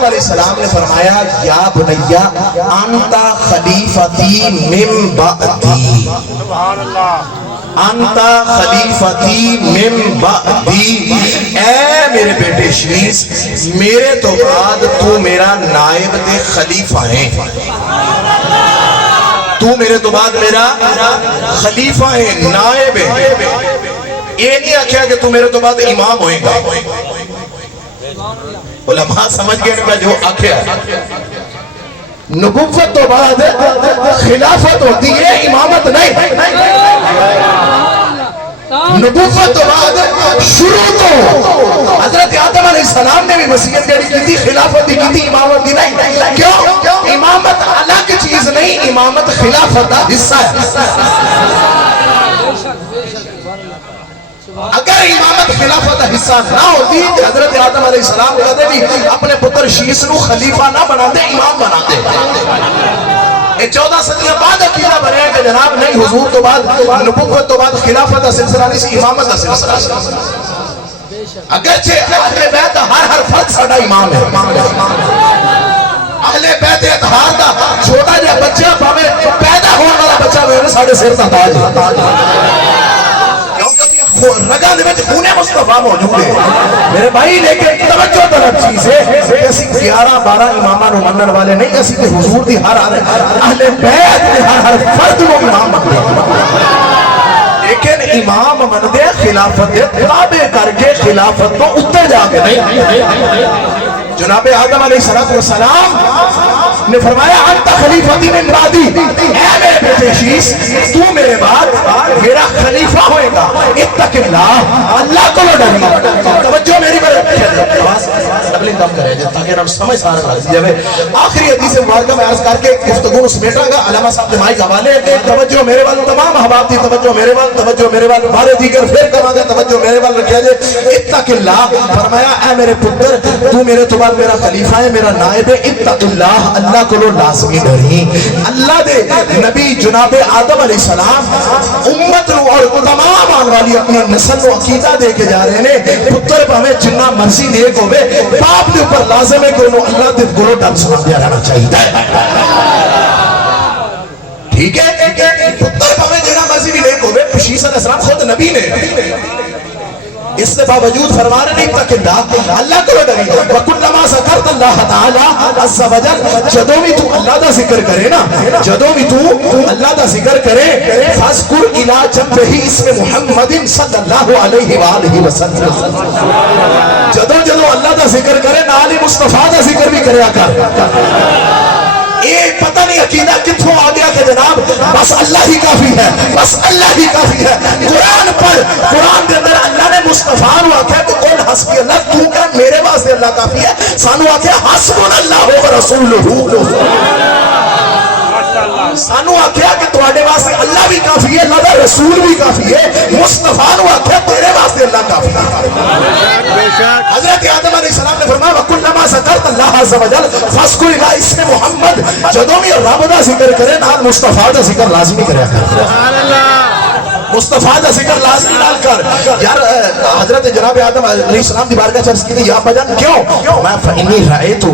آدم علیہ السلام نے فرمایا یا بنیا انتا خلیفتی من بعدی، انتا خلیفتی من بعدی، اے میرے بیٹے شیس میرے تو بعد تو میرا نائب تے خلیفہ ہے، تو میرے تو بعد میرا خلیفہ ہے، نائب ہے۔ یہ نہیں آکھیا کہ تو میرے تو بعد امام ہوئے گا، علماء سمجھ گئے کہ جو آکھیا نبوت تو بعد خلافت ہوتی ہے، امامت نہیں۔ نبوت تو بعد شروع تو حضرت آدم علیہ السلام نے بھی وصیت کی تھی، خلافت کی تھی، امامت کی نہیں۔ کیوں؟ امامت الگ چیز نہیں، امامت خلافت کا حصہ ہے۔ اگر امامت خلافت کا حصہ نہ ہوتی کہ حضرت آدم علیہ السلام کہتے بھی اپنے پتر شیس نو خلیفہ نہ بنا دے، امام بنا دے۔ یہ 14 صدیوں بعد عقیدہ بنے کہ جناب نہیں، حضور تو بعد نبوت تو بعد خلافت کا سلسلہ نہیں سی، امامت کا سلسلہ۔ اگرچہ اہل بیت ہر فرد ساڈا امام ہے، اہل بیت اطہار دا چھوٹا جا بچہ پاوے پیدا ہونے والا بچہ ہوئے ساڈے سر تے تاج ہے، رگاں دے وچ خون مصطفیٰ موجود ہے میرے بھائی۔ لیکن توجہ طلب چیز ہے کہ اسی 11-12 اماماں نو منن والے نہیں، اسی تے حضور دی ہر اہل بیت دے ہر فرد نو امام منتے ہیں، لیکن امام منتے خلافت دے تابع کر کے، خلافت تو اتنے جا کے نہیں۔ جناب آدم علیہ السلام نے فرمایا انت خلیفتی من بعدی، اے میرے بیٹے شیس تو میرے بعد میرا خلیفہ ہوئے گا، اتق اللہ، اللہ کو لو ڈری۔ توجہ میری ڈبلنگ کم کرے تاکہ ہم سمجھ سارا لازی جائے۔ آخری حدیث مبارکہ میں عرض کر کے گفتگو سمیٹا گا، علامہ صاحب جماعی کا حوالے کہ توجہ میرے والوں تمام احباب دی، توجہ میرے والوں، توجہ میرے والوں بارے دیگر پھر کہاں گا، توجہ میرے والوں رکھیا جائے۔ اتق اللہ فرمایا اے میرے پتر تو میرے تو بعد میرا خلیفہ ہے، میرا نائب ہے، اتق اللہ، اللہ کو لو لازمی ڈری۔ اللہ دے نبی جناب آدم علیہ السلام امت نو اور تمام آن والی اپنی نسل نو عقیدہ دے کے جا رہے ہیں، پتر پاوے جنہ مرضی نیک ہوئے، باپ دے اوپر لازم ہے کہ انہوں اللہ دے گلو ڈر سمجھ دیا رہنا چاہیے۔ ٹھیک ہے، پتر پاوے جنہ مرضی بھی نیک ہوئے، شیس علیہ السلام خود نبی نے اس سے باوجود فرما رہے نہیں تک اللہ کو ڈری۔ وَكُلَّمَا ذَكَرْتَ اللَّهَ تَعَالَى عَزَّ وَجَلَّ، جدوں بھی تو اللہ دا ذکر کرے نا، جدوں بھی تو اللہ دا ذکر کرے، فَاذْكُرْ إِلَىٰ جَنبِهِ اسْمِ مُحَمَّدٍ صلی اللہ علیہ وآلہ وسلم، جدوں اللہ دا ذکر کرے نال مصطفیٰ دا ذکر بھی کریا کر۔ ایک پتہ نہیں عقیدہ کتھوں آ گیا کہ جناب بس اللہ ہی کافی ہے، بس اللہ ہی کافی ہے۔ قرآن پر، قرآن کے اندر اللہ نے مصطفیٰ نو آکھیا کہ قل حسبی اللہ، تو کہ میرے واسطے اللہ کافی ہے، سانو آکھیا حسبنا اللہ و رسولہ، سانو آکھیا کہ تواڈے واسطے اللہ بھی کافی ہے، اللہ دا رسول بھی کافی ہے، مصطفیٰ نو آکھیا تیرے واسطے اللہ کافی ہے۔ حضرت آدم علیہ السلام نے فرمایا وَكُلَّمَا ذَكَرْتَ اللَّهَ عَزَّ وَجَلَّ فَاذْكُرْ إِلَىٰ اسْمِ محمد، جدوں بھی رب دا ذکر کرے نال مصطفیٰ دا ذکر لازمی کریا کر، مصطفیٰ دا ذکر لازمی نال کر۔ یار حضرت جناب آدم علیہ السلام دی بارگاہ چرس کی تھی یا بجن کیوں؟ میں فَإِنِّي رَأَيْتُ،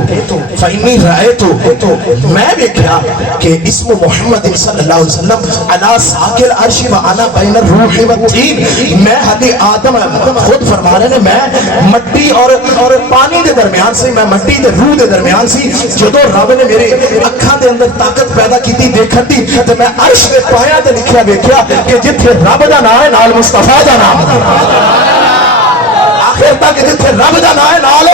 میں دیکھا کہ اسم محمد صلی اللہ علیہ وسلم علی ساق العرش وَأَنَا بَيْنَ الرُّوحِ وَالطِّينِ، میں حضرت آدم خود فرما رہے ہیں میں مٹی اور پانی دے درمیان سے، میں مٹی دے روح دے درمیان سی، جدو رب نے میرے اکھاں دے اندر طاقت پیدا کی تھی دیکھن دی، تو میں عرش دے پایا تے لکھیا دیکھیا کہ جتھے رب دا نام ہے نال مصطفیٰ دا نام، آخر تک جتھے رب دا نام ہے نال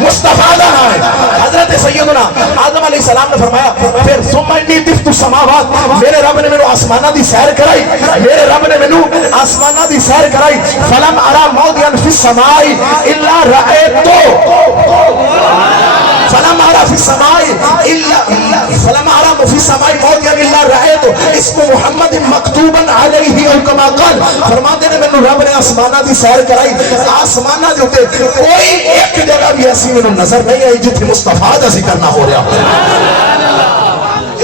مصطفیٰ دا نام ہے۔ حضرت سیدنا آدم علیہ السلام نے فرمایا پھر ثم انی طفت السماوات، میرے رب نے میرے آسمانہ دی سیر کرائی، میرے رب نے میرے آسمانہ دی سیر کرائی، فلم ارا موضعا فی السماء الا رأیت، فلم ارا فی السماء فلم ارا فی السماء موضعا الا رأیت اسم محمد مکتوبا علیہ او کما قال، فرماتے نے میرے رب نے آسمانہ دی سیر کرائی، آسمانہ دے اوتے کوئی ایک جگہ بھی ایسی میرے نظر نہیں آئی جتھے مصطفیٰ دا ذکر نہ ہو رہا ہو۔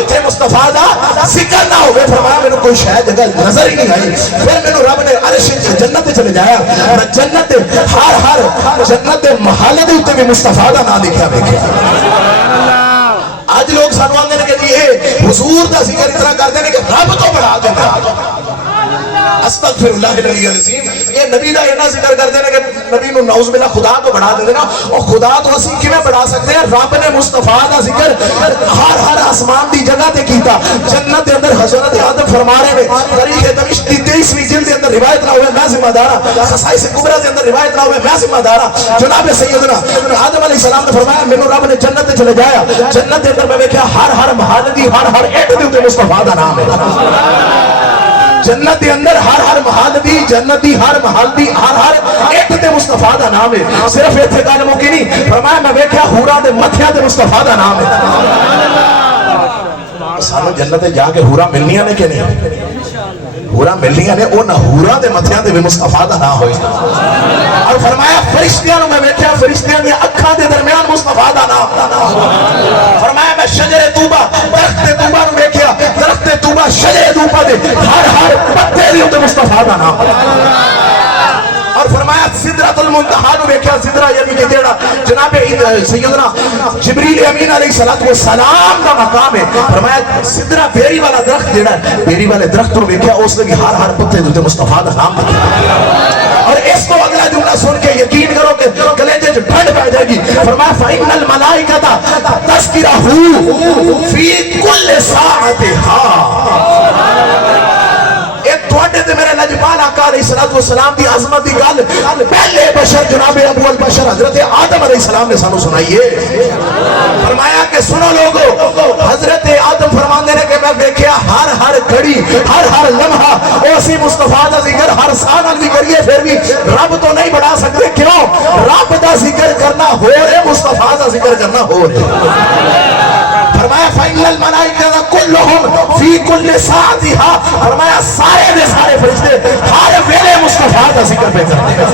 جتھے مصطفیٰ دا ذکر نہ ہوئے فرمایا میں نے کوئی شاید جگہ نظر ہی نہیں آئی. پھر میں نے رب نے عرش جنت چلے جایا, میں جنت ہر جنت محلے دے اوتے بھی مصطفیٰ دا نام لکھیا ویکھیا. آج لوگ سانو آندے نے کہ یہ حضور دا ذکر اتنا کر دے کہ رب تو بڑھا دینا. استغفر اللہ العلی العظیم. یہ نبی دا اتنا ذکر کر دینا کہ نبی نو نعوذ باللہ خدا تو بڑھا دے دینا. اور خدا تو اسی کیویں بڑھا سکتے ہیں؟ رب نے مصطفیٰ دا ذکر ہر آسمان دی جگہ تے کیتا. جنت دے اندر حضرت آدم فرما رہے ہیں تاریخ دمشق دی 23ویں جلد دے اندر روایت نہ ہوئے میں ذمہ دار ہاں. خصائص کبریٰ دے اندر روایت نہ ہوئے میں ذمہ دار ہاں. جناب سیدنا آدم علیہ السلام نے فرمایا مینوں رب نے جنت تے چلے جایا. جنت دے اندر میں ویکھیا ہر محل دی ہر اٹ دے اوتے مصطفیٰ دا نام ہے. جنت دے اندر ہر محل دی جنت دی ہر محل دی ہر ایک تے مصطفیٰ دا نام ہے. صرف ایتھے گل مکی نہیں, فرمایا میں ویکھیا حوراں دے متھیاں تے مصطفیٰ دا نام ہے. سانو جنت جا کے حوراں ملنیاں نے کہ نہیں؟ حوراں ملنیاں نے, او نہ حوراں دے متھیاں تے بھی مصطفیٰ دا نام ہوئے. اور فرمایا فرشتیاں نو میں ویکھیا فرشتیاں دی اکھاں دے درمیان مصطفیٰ دا نام. فرمایا میں شجر طوبہ درخت طوبہ نو ویکھیا, درخت طوبہ شجر طوبہ دے ہر پتے دے اوتے مصطفیٰ دا نام. اور فرمایا سدرۃ المنتہا نو ویکھیا, سدرہ یعنی کہ جیڑا جناب سیدنا جبریل امین علیہ السلام دا مقام ہے. فرمایا سدرہ بیری والا درخت جیڑا ہے, بیری والے درخت نو ویکھیا اس نے بھی ہر پتے دے اوتے مصطفیٰ دا نام لکھیا. اور اس کو اگلا جملہ سن کے یقین کرو کہ کلیجے وچ ٹھنڈ پہ جائے گی. فرمایا فإن الملائکۃ تذکرہ فی کل ساعتھا. تے میرے لجپال آقا علیہ السلام دی عظمت دی گل پہلے بشر جناب ابو البشر حضرت آدم علیہ السلام نے سانو سنائی ہے. فرمایا کہ سنو لوگو, حضرت آدم فرماندے نے کہ میں ویکھیا ہر گھڑی ہر لمحہ او اسی مصطفیٰ دا ذکر ہر سال بھی کریے پھر بھی رب تو نہیں بڑھا سکتے. کیوں؟ رب دا ذکر کرنا ہو رہے, مصطفیٰ دا ذکر کرنا ہو رہے. فرمایا فإن الملائکۃ کلھم فی کل ساعتھا. فرمایا سارے دے سارے فرشتے ہر ویلے مصطفیٰ دا ذکر پہ کرتے ہیں.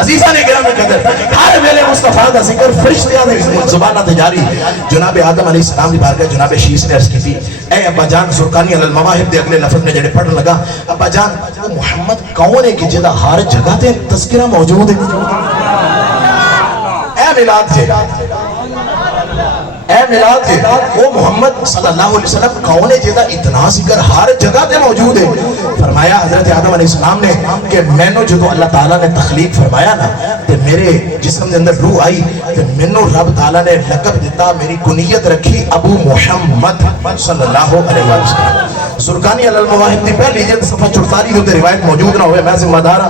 عزیزان گرامی قدر ہر ویلے مصطفیٰ دا ذکر فرشتیاں دے زبانہ تے جاری. جناب آدم علیہ السلام دی بارگاہ جناب شیس نے عرض کی تھی, اے ابا جان زرقانی علی المواہب دے اگلے لفظ میں جڑے پڑھن لگا, ابا جان وہ محمد کون ہے کہ جدا ہر جگہ تے تذکرہ موجود ہے؟ اے میلاد جے, اے میلاد جے, وہ محمد صلی اللہ علیہ وسلم کون ہے جیدہ اتنا ذکر ہر جگہ تے موجود ہے؟ فرمایا حضرت آدم علیہ السلام نے کہ میں نو جدو اللہ تعالیٰ نے تخلیق فرمایا نا تے میرے جسم دے اندر روح آئی تے میں نو رب تعالیٰ نے لقب دیتا, میری کنیت رکھی ابو محمد صلی اللہ علیہ وسلم. زرقانی علی المواہب دی پہلی جلد صفحہ 44 دے روایت موجود نہ ہوئے, میں ذمہ دار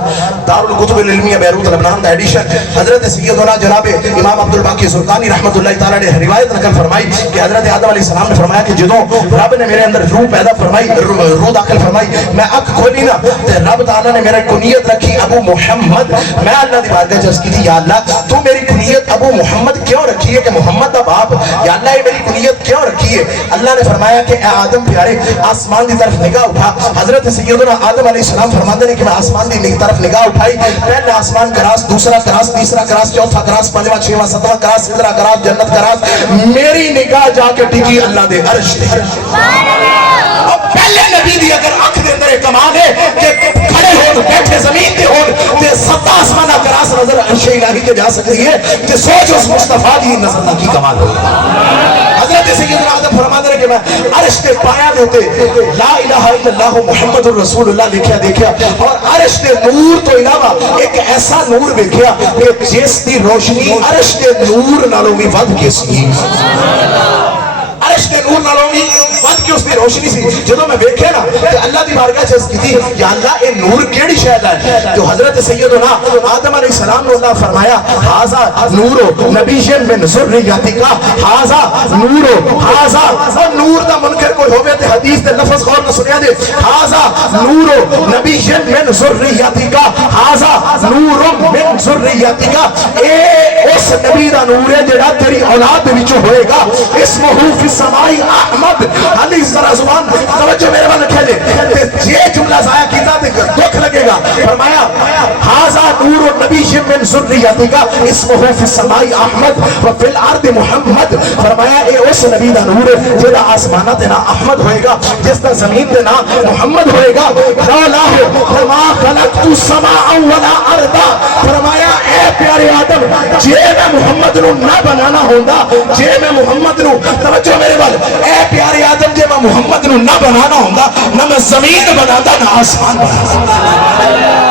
دارالکتب العلمیہ بیروت لبنان دا ایڈیشن. حضرت سیدنا جناب امام عبدالباقی زرقانی رحمۃ اللہ تعالیٰ نے روایت نقل فرمائی کہ حضرت آدم علیہ السلام نے فرمایا کہ جدوں رب نے میرے اندر روح پیدا فرمائی, روح داخل فرمائی, میں آنکھ کھولی نا تے رب تعالیٰ نے میرا کنیت رکھی ابو محمد. میں اللہ دی بارگاہ چ عرض کی تھی, یا اللہ تو میری کنیت ابو محمد کیوں رکھی ہے کہ محمد دا باپ, یا اللہ یہ میری کنیت کیوں رکھی ہے؟ اللہ نے فرمایا کہ اے آدم پیارے آسمان دی طرف نگاہ اٹھا. حضرت سیدنا آدم علیہ السلام فرماتے ہیں کہ میں آسمان دی طرف نگاہ اٹھائی, پہلا آسمان کراس, دوسرا کراس, تیسرا کراس, چوتھا کراس, پانچواں, چھواں, ساتواں کراس, سدرہ کراس, جنت کراس, میری نگاہ جا کے ٹکی اللہ دے عرش تے. پہلے نبی دی اگر آنکھ دے اندر ایک کمال ہے کہ کھڑے ہون بیٹھے زمین تے ہون تے ستا آسمانہ کراس نظر عرش الہی تے جا سکتی ہے, تے سوچ اس مصطفیٰ دی نظر نہ کی کمال ہو. حضرت سیدنا آدم فرماتے ہیں کہ میں عرش کے پایا دیتے لا الہ الا اللہ محمد الرسول اللہ لکھیا دیکھیا, اور عرش کے نور تو علاوہ ایک ایسا نور دیکھیا کہ جس دی روشنی عرش کے نور نالوں بھی ود کے سی. عرش کے نور نالوں بھی ود کے اس دی روشنی سی. جدوں میں دیکھے نا کہ اللہ دی بارگاہ چ کی تھی, یا اللہ اے نور کیڑی شے دا ہے؟ جو حضرت سیدنا آدم علیہ السلام نے اللہ فرمایا ھذا نور نبی من ذریتک, ھذا نور, ھذا نور دا منکر کوئی ہوے تے حدیث دے لفظ غور نہ سنیا دے, ھذا نور نبی من ذریتک, ھذا نور من ذریتک, اے اس نبی دا نور ہے جڑا تیری اولاد دے وچوں ہوئے گا. اسمہ فی السماء احمد حالی ذرا زبان توجہ میرے وال رکھے جے یہ جملہ ضائع کیتا تے دکھ لگے گا. فرمایا ھذا نور النبی من ذریتک اسمہ فی السماء احمد وفی الارض محمد. فرمایا اے اس نبی دا نور ہے جیڑا آسماناں تے نا احمد ہوئے گا, جس دا زمین تے نا محمد ہوئے گا. لولا ما خلقت السماء ولا ارض. فرمایا اے پیارے آدم جے میں محمد نو نہ بنانا ہوندا, جے میں محمد نو توجہ میرے وال, اے پیارے آدم جے میں محمد نو نہ بنانا ہوندا, نہ میں زمین بناتا نہ آسمان بناتا.